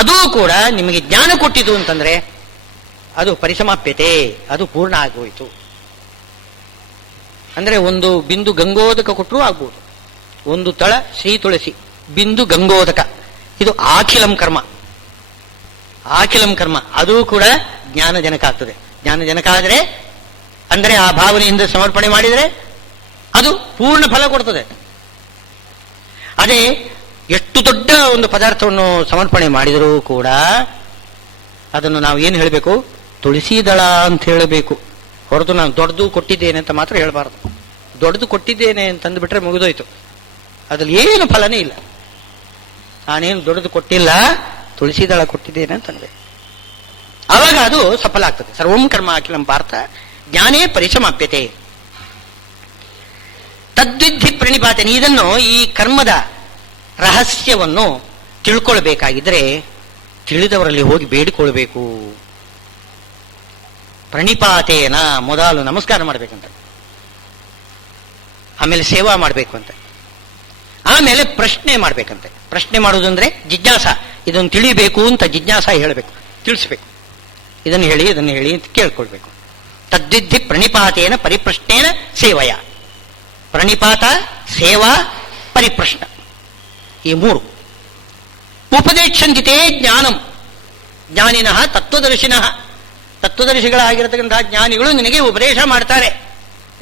ಅದೂ ಕೂಡ ನಿಮಗೆ ಜ್ಞಾನ ಕೊಟ್ಟಿದ್ದು ಅಂತಂದ್ರೆ ಅದು ಪರಿಸಮಾಪ್ಯತೆ, ಅದು ಪೂರ್ಣ ಆಗೋಯ್ತು. ಅಂದ್ರೆ ಒಂದು ಬಿಂದು ಗಂಗೋದಕ ಕೊಟ್ಟರೂ ಆಗ್ಬೋದು, ಒಂದು ತಳ ಶ್ರೀ ತುಳಸಿ, ಬಿಂದು ಗಂಗೋದಕ, ಇದು ಆಖಿಲಂ ಕರ್ಮ. ಆಖಿಲಂ ಕರ್ಮ ಅದು ಕೂಡ ಜ್ಞಾನಜನಕ ಆಗ್ತದೆ. ಜ್ಞಾನಜನಕ ಆದರೆ ಅಂದರೆ ಆ ಭಾವನೆಯಿಂದ ಸಮರ್ಪಣೆ ಮಾಡಿದರೆ ಅದು ಪೂರ್ಣ ಫಲ ಕೊಡ್ತದೆ. ಅದೇ ಎಷ್ಟು ದೊಡ್ಡ ಒಂದು ಪದಾರ್ಥವನ್ನು ಸಮರ್ಪಣೆ ಮಾಡಿದರೂ ಕೂಡ ಅದನ್ನು ನಾವು ಏನು ಹೇಳಬೇಕು? ತುಳಸಿ ದಳ ಅಂತ ಹೇಳಬೇಕು ಹೊರತು ನಾನು ದೊಡ್ಡದು ಕೊಟ್ಟಿದ್ದೇನೆ ಅಂತ ಮಾತ್ರ ಹೇಳಬಾರದು. ದೊಡ್ಡದು ಕೊಟ್ಟಿದ್ದೇನೆ ಅಂತಂದು ಬಿಟ್ರೆ ಮುಗಿದೋಯ್ತು, ಅದ್ರಲ್ಲಿ ಏನು ಫಲನೇ ಇಲ್ಲ. ನಾನೇನು ದೊಡ್ಡದು ಕೊಟ್ಟಿಲ್ಲ, ತುಳಸಿ ದಳ ಕೊಟ್ಟಿದ್ದೇನೆ ಅಂತನ್ಬೇಕು. ಆವಾಗ ಅದು ಸಫಲ ಆಗ್ತದೆ. ಸರ್ವಂ ಕರ್ಮ ಅಖಿಲಂ ಪಾರ್ಥ ಜ್ಞಾನೇ ಪರಿಸಮಾಪ್ಯತೆ ತದ್ವಿಧಿ ಪ್ರಣಿಪಾತನೆ. ಇದನ್ನು ಈ ಕರ್ಮದ ರಹಸ್ಯವನ್ನು ತಿಳ್ಕೊಳ್ಬೇಕಾಗಿದ್ರೆ ತಿಳಿದವರಲ್ಲಿ ಹೋಗಿ ಬೇಡಿಕೊಳ್ಬೇಕು. ಪ್ರಣಿಪಾತೇನ ಮೊದಲು ನಮಸ್ಕಾರ ಮಾಡಬೇಕಂತ, ಆಮೇಲೆ ಸೇವಾ ಮಾಡಬೇಕು ಅಂತ, ಆಮೇಲೆ ಪ್ರಶ್ನೆ ಮಾಡ್ಬೇಕಂತೆ. ಪ್ರಶ್ನೆ ಮಾಡುವುದು ಅಂದ್ರೆ ಜಿಜ್ಞಾಸ. ಇದನ್ನು ತಿಳಿಬೇಕು ಅಂತ ಜಿಜ್ಞಾಸ ಹೇಳಬೇಕು, ತಿಳಿಸ್ಬೇಕು. ಇದನ್ನು ಹೇಳಿ ಇದನ್ನು ಹೇಳಿ ಅಂತ ಕೇಳ್ಕೊಳ್ಬೇಕು. ತದ್ವಿಧಿ ಪ್ರಣಿಪಾತೇನ ಪರಿಪ್ರಶ್ನೇನ ಸೇವಯ. ಪ್ರಣಿಪಾತ, ಸೇವಾ, ಪರಿಪ್ರಶ್ನ, ಈ ಮೂರು. ಉಪದೇಶಂತಿತೇ ಜ್ಞಾನಂ ಜ್ಞಾನಿನಃ ತತ್ವದರ್ಶಿನಃ. ತತ್ವದರ್ಶಿಗಳಾಗಿರತಕ್ಕಂತಹ ಜ್ಞಾನಿಗಳು ನಿನಗೆ ಉಪದೇಶ ಮಾಡ್ತಾರೆ.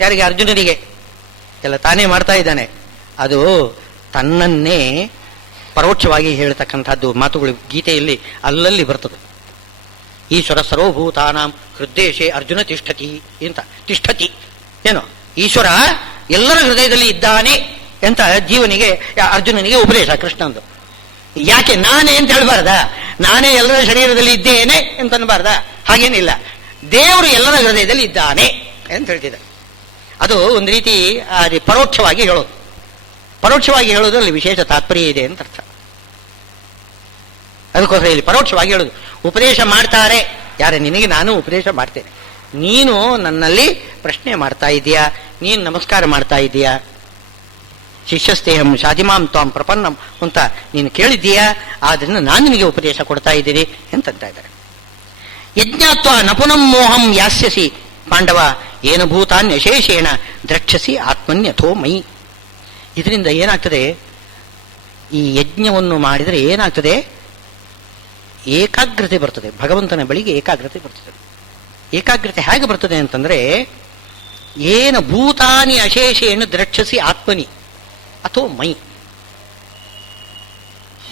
ಯಾರಿಗೆ? ಅರ್ಜುನನಿಗೆ. ಎಲ್ಲ ತಾನೇ ಮಾಡ್ತಾ ಇದ್ದಾನೆ. ಅದು ತನ್ನನ್ನೇ ಪರೋಕ್ಷವಾಗಿ ಹೇಳ್ತಕ್ಕಂಥದ್ದು ಮಾತುಗಳು ಗೀತೆಯಲ್ಲಿ ಅಲ್ಲಲ್ಲಿ ಬರ್ತದೆ. ಈಶ್ವರ ಸರ್ವಭೂತಾನಾಂ ಹೃದಯೇಶೇ ಅರ್ಜುನ ತಿಷ್ಠತಿ ಅಂತ. ತಿಷ್ಠತಿ ಏನು? ಈಶ್ವರ ಎಲ್ಲರ ಹೃದಯದಲ್ಲಿ ಇದ್ದಾನೆ ಅಂತ ಜೀವನಿಗೆ, ಅರ್ಜುನನಿಗೆ ಉಪದೇಶ ಕೃಷ್ಣಂದು. ಯಾಕೆ? ನಾನೇ ಅಂತ ಹೇಳ್ಬಾರ್ದ? ನಾನೇ ಎಲ್ಲರ ಶರೀರದಲ್ಲಿ ಇದ್ದೇನೆ ಅಂತ ಅನ್ಬಾರ್ದ? ಹಾಗೇನಿಲ್ಲ, ದೇವರು ಎಲ್ಲರ ಹೃದಯದಲ್ಲಿ ಇದ್ದಾನೆ ಅಂತ ಹೇಳ್ತಿದ್ದ. ಅದು ಒಂದು ರೀತಿ ಪರೋಕ್ಷವಾಗಿ ಹೇಳೋದು. ಪರೋಕ್ಷವಾಗಿ ಹೇಳೋದ್ರಲ್ಲಿ ವಿಶೇಷ ತಾತ್ಪರ್ಯ ಇದೆ ಅಂತ ಅರ್ಥ. ಅದಕ್ಕೋಸ್ಕರ ಇಲ್ಲಿ ಪರೋಕ್ಷವಾಗಿ ಹೇಳೋದು. ಉಪದೇಶ ಮಾಡ್ತಾರೆ ಯಾರೇ? ನಿನಗೆ ನಾನು ಉಪದೇಶ ಮಾಡ್ತೇನೆ, ನೀನು ನನ್ನಲ್ಲಿ ಪ್ರಶ್ನೆ ಮಾಡ್ತಾ ಇದೀಯಾ, ನೀನು ನಮಸ್ಕಾರ ಮಾಡ್ತಾ ಇದೀಯಾ, ಶಿಷ್ಯಸ್ತೇಹಂ ಶಾದಿಮಾಂ ತ್ವಾಂ ಪ್ರಪನ್ನಂ ಅಂತ ನೀನು ಕೇಳಿದ್ದೀಯಾ, ಆದ್ರಿಂದ ನಾನು ನಿನಗೆ ಉಪದೇಶ ಕೊಡ್ತಾ ಇದ್ದೀನಿ ಅಂತ ಇದ್ದಾರೆ. ಯಜ್ಞಾತ್ವ ನಪುನಂ ಮೋಹಂ ಯಾಸ್ಯಸಿ ಪಾಂಡವ ಏನ ಭೂತಾನ್ಯಶೇಷೇಣ ದ್ರಕ್ಷಸಿ ಆತ್ಮನ್ಯಥೋ ಮೈ. ಇದರಿಂದ ಏನಾಗ್ತದೆ? ಈ ಯಜ್ಞವನ್ನು ಮಾಡಿದರೆ ಏನಾಗ್ತದೆ? ಏಕಾಗ್ರತೆ ಬರ್ತದೆ. ಭಗವಂತನ ಬಳಿಗೆ ಏಕಾಗ್ರತೆ ಬರ್ತದೆ. ಏಕಾಗ್ರತೆ ಹೇಗೆ ಬರ್ತದೆ ಅಂತಂದ್ರೆ, ಏನ ಭೂತಾನಿ ಅಶೇಷೇಣ ದ್ರಕ್ಷಸಿ ಆತ್ಮನಿ ಅಥೋ ಮೈ.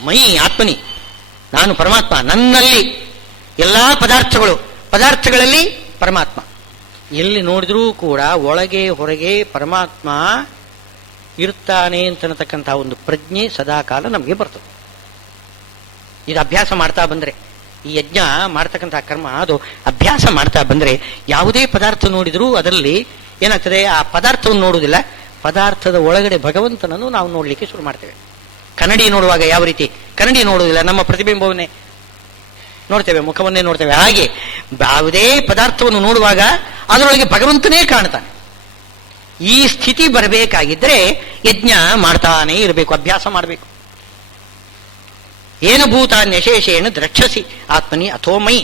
ಮೈ ಆತ್ಮನಿ, ನಾನು ಪರಮಾತ್ಮ, ನನ್ನಲ್ಲಿ ಎಲ್ಲಾ ಪದಾರ್ಥಗಳಲ್ಲಿ ಪರಮಾತ್ಮ. ಎಲ್ಲಿ ನೋಡಿದ್ರೂ ಕೂಡ ಒಳಗೆ ಹೊರಗೆ ಪರಮಾತ್ಮ ಇರ್ತಾನೆ ಅಂತನ್ನತಕ್ಕಂತಹ ಒಂದು ಪ್ರಜ್ಞೆ ಸದಾಕಾಲ ನಮಗೆ ಬರ್ತದೆ. ಇದು ಅಭ್ಯಾಸ ಮಾಡ್ತಾ ಬಂದ್ರೆ, ಈ ಯಜ್ಞ ಮಾಡ್ತಕ್ಕಂತಹ ಕರ್ಮ ಅದು ಅಭ್ಯಾಸ ಮಾಡ್ತಾ ಬಂದ್ರೆ ಯಾವುದೇ ಪದಾರ್ಥ ನೋಡಿದ್ರೂ ಅದರಲ್ಲಿ ಏನಾಗ್ತದೆ? ಆ ಪದಾರ್ಥವನ್ನು ನೋಡುವುದಿಲ್ಲ, ಪದಾರ್ಥದ ಒಳಗಡೆ ಭಗವಂತನನ್ನು ನಾವು ನೋಡ್ಲಿಕ್ಕೆ ಶುರು ಮಾಡ್ತೇವೆ. ಕನ್ನಡಿ ನೋಡುವಾಗ ಯಾವ ರೀತಿ? ಕನ್ನಡಿ ನೋಡುವುದಿಲ್ಲ, ನಮ್ಮ ಪ್ರತಿಬಿಂಬವನ್ನೇ ನೋಡ್ತೇವೆ, ಮುಖವನ್ನೇ ನೋಡ್ತೇವೆ. ಹಾಗೆ ಯಾವುದೇ ಪದಾರ್ಥವನ್ನು ನೋಡುವಾಗ ಅದರೊಳಗೆ ಭಗವಂತನೇ ಕಾಣ್ತಾನೆ. ಈ ಸ್ಥಿತಿ ಬರಬೇಕಾಗಿದ್ರೆ ಯಜ್ಞ ಮಾಡ್ತಾನೇ ಇರಬೇಕು, ಅಭ್ಯಾಸ ಮಾಡಬೇಕು. ಏನ ಭೂತಾನ್ಯಶೇಷೇಣ ದ್ರಕ್ಷಸಿ ಆತ್ಮನಿ ಅಥೋಮಯಿ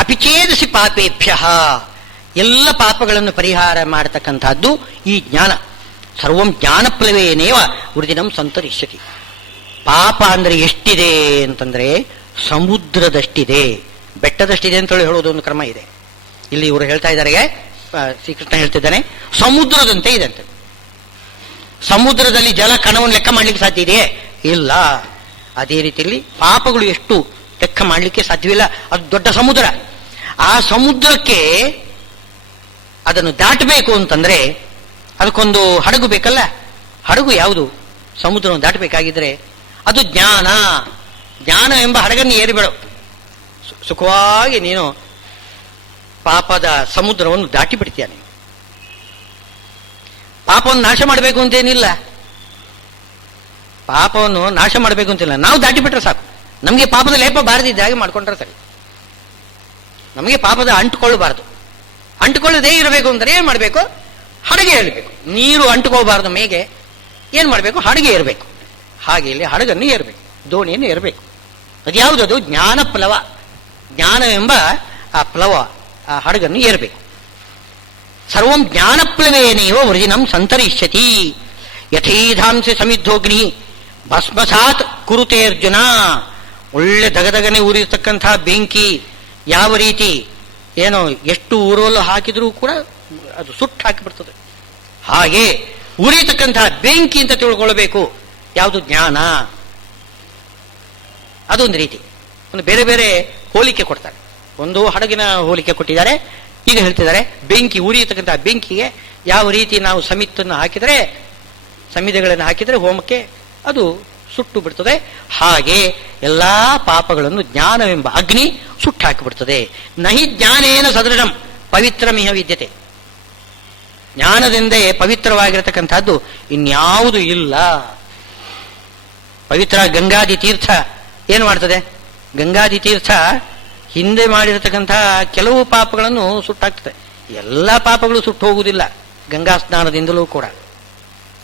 ಅಪಿಚೇದಸಿ ಪಾಪೇಭ್ಯ. ಎಲ್ಲ ಪಾಪಗಳನ್ನು ಪರಿಹಾರ ಮಾಡತಕ್ಕಂಥದ್ದು ಈ ಜ್ಞಾನ. ಸರ್ವಂ ಜ್ಞಾನಪ್ಲವೇನೇವ ವೃದಿನಂ ಸಂತರಿಷ್ಯತಿ. ಪಾಪ ಅಂದ್ರೆ ಎಷ್ಟಿದೆ ಅಂತಂದ್ರೆ ಸಮುದ್ರದಷ್ಟಿದೆ, ಬೆಟ್ಟದಷ್ಟಿದೆ ಅಂತ ಹೇಳೋದು ಒಂದು ಕ್ರಮ ಇದೆ. ಇಲ್ಲಿ ಇವರು ಹೇಳ್ತಾ ಇದ್ದಾರೆ, ಶ್ರೀಕೃಷ್ಣ ಹೇಳ್ತಿದ್ದಾನೆ, ಸಮುದ್ರದಂತೆ ಇದೆ ಅಂತ. ಸಮುದ್ರದಲ್ಲಿ ಜಲ ಕಣವನ್ನು ಲೆಕ್ಕ ಮಾಡ್ಲಿಕ್ಕೆ ಸಾಧ್ಯ ಇದೆಯೇ? ಇಲ್ಲ. ಅದೇ ರೀತಿಯಲ್ಲಿ ಪಾಪಗಳು ಎಷ್ಟು ಲೆಕ್ಕ ಮಾಡಲಿಕ್ಕೆ ಸಾಧ್ಯವಿಲ್ಲ. ಅದು ದೊಡ್ಡ ಸಮುದ್ರ. ಆ ಸಮುದ್ರಕ್ಕೆ ಅದನ್ನು ದಾಟಬೇಕು ಅಂತಂದ್ರೆ ಅದಕ್ಕೊಂದು ಹಡಗು ಬೇಕಲ್ಲ. ಹಡಗು ಯಾವುದು? ಸಮುದ್ರವನ್ನು ದಾಟಬೇಕಾಗಿದ್ರೆ ಅದು ಜ್ಞಾನ. ಜ್ಞಾನ ಎಂಬ ಹಡಗನ್ನು ಏರಿಬೇಡ, ಸುಖವಾಗಿ ನೀನು ಪಾಪದ ಸಮುದ್ರವನ್ನು ದಾಟಿ ಬಿಡ್ತೀಯ. ನೀನು ಪಾಪವನ್ನು ನಾಶ ಮಾಡಬೇಕು ಅಂತೇನಿಲ್ಲ, ಪಾಪವನ್ನು ನಾಶ ಮಾಡಬೇಕು ಅಂತಿಲ್ಲ, ನಾವು ದಾಟಿ ಬಿಟ್ರೆ ಸಾಕು. ನಮಗೆ ಪಾಪದ ಲೇಪ ಬಾರದಿದ್ದ ಹಾಗೆ ಮಾಡ್ಕೊಂಡ್ರೆ ಸರಿ. ನಮಗೆ ಪಾಪದ ಅಂಟುಕೊಳ್ಳಬಾರದು. ಅಂಟುಕೊಳ್ಳದೇ ಇರಬೇಕು ಅಂದರೆ ಏನ್ ಮಾಡಬೇಕು? ಹಡಗೆ ಏರಬೇಕು. ನೀರು ಅಂಟುಕೋಬಾರದು ಮೇಗೆ, ಏನ್ ಮಾಡಬೇಕು? ಹಡಗೆ ಏರಬೇಕು. ಹಾಗೆ ಇಲ್ಲಿ ಹಡಗನ್ನು ಏರಬೇಕು, ದೋಣಿಯನ್ನು ಏರಬೇಕು. ಅದ್ಯಾವುದದು? ಜ್ಞಾನ ಪ್ಲವ. ಜ್ಞಾನವೆಂಬ ಆ ಪ್ಲವ, ಆ ಹಡಗನ್ನು ಏರಬೇಕು. ಸರ್ವಂ ಜ್ಞಾನಪ್ಲವೇನೇವ ವೃಜಿನಂ ಸಂತರಿಷ್ಯತಿ ಯಥೇಧಾಂಸಿ ಸಮಿದ್ಧೋಗ್ನಿ ಭಸ್ಮಸಾತ್ ಕುರುತೆ ಅರ್ಜುನ. ಒಳ್ಳೆ ದಗದಗನೆ ಉರಿಯತಕ್ಕಂಥ ಬೆಂಕಿ ಯಾವ ರೀತಿ ಏನೋ ಎಷ್ಟು ಊರಲ್ಲೂ ಹಾಕಿದ್ರೂ ಕೂಡ ಅದು ಸುಟ್ಟು ಹಾಕಿಬಿಡ್ತದೆ. ಹಾಗೆ ಉರಿಯತಕ್ಕಂತಹ ಬೆಂಕಿ ಅಂತ ತಿಳ್ಕೊಳ್ಬೇಕು. ಯಾವುದು? ಜ್ಞಾನ. ಅದೊಂದು ರೀತಿ. ಒಂದು ಬೇರೆ ಬೇರೆ ಹೋಲಿಕೆ ಕೊಡ್ತಾರೆ. ಒಂದು ಹಡಗಿನ ಹೋಲಿಕೆ ಕೊಟ್ಟಿದ್ದಾರೆ. ಈಗ ಹೇಳ್ತಿದ್ದಾರೆ ಬೆಂಕಿ, ಉರಿಯತಕ್ಕಂತಹ ಬೆಂಕಿಗೆ ಯಾವ ರೀತಿ ನಾವು ಸಮಿತನ್ನು ಹಾಕಿದರೆ, ಸಮಿತಿಗಳನ್ನು ಹಾಕಿದರೆ ಹೋಮಕ್ಕೆ ಅದು ಸುಟ್ಟು ಬಿಡ್ತದೆ. ಹಾಗೆ ಎಲ್ಲಾ ಪಾಪಗಳನ್ನು ಜ್ಞಾನವೆಂಬ ಅಗ್ನಿ ಸುಟ್ಟು ಹಾಕಿಬಿಡ್ತದೆ. ನಹಿ ಜ್ಞಾನೇನ ಸದೃಢಂ ಪವಿತ್ರಮಿಹ ವಿದ್ಯತೆ. ಜ್ಞಾನದಿಂದೇ ಪವಿತ್ರವಾಗಿರತಕ್ಕಂಥದ್ದು ಇನ್ಯಾವುದು ಇಲ್ಲ. ಪವಿತ್ರ ಗಂಗಾದಿ ತೀರ್ಥ ಏನು ಮಾಡ್ತದೆ? ಗಂಗಾದಿ ತೀರ್ಥ ಹಿಂದೆ ಮಾಡಿರತಕ್ಕಂಥ ಕೆಲವು ಪಾಪಗಳನ್ನು ಸುಟ್ಟಾಗ್ತದೆ. ಎಲ್ಲ ಪಾಪಗಳು ಸುಟ್ಟು ಹೋಗುವುದಿಲ್ಲ. ಗಂಗಾ ಸ್ನಾನದಿಂದಲೂ ಕೂಡ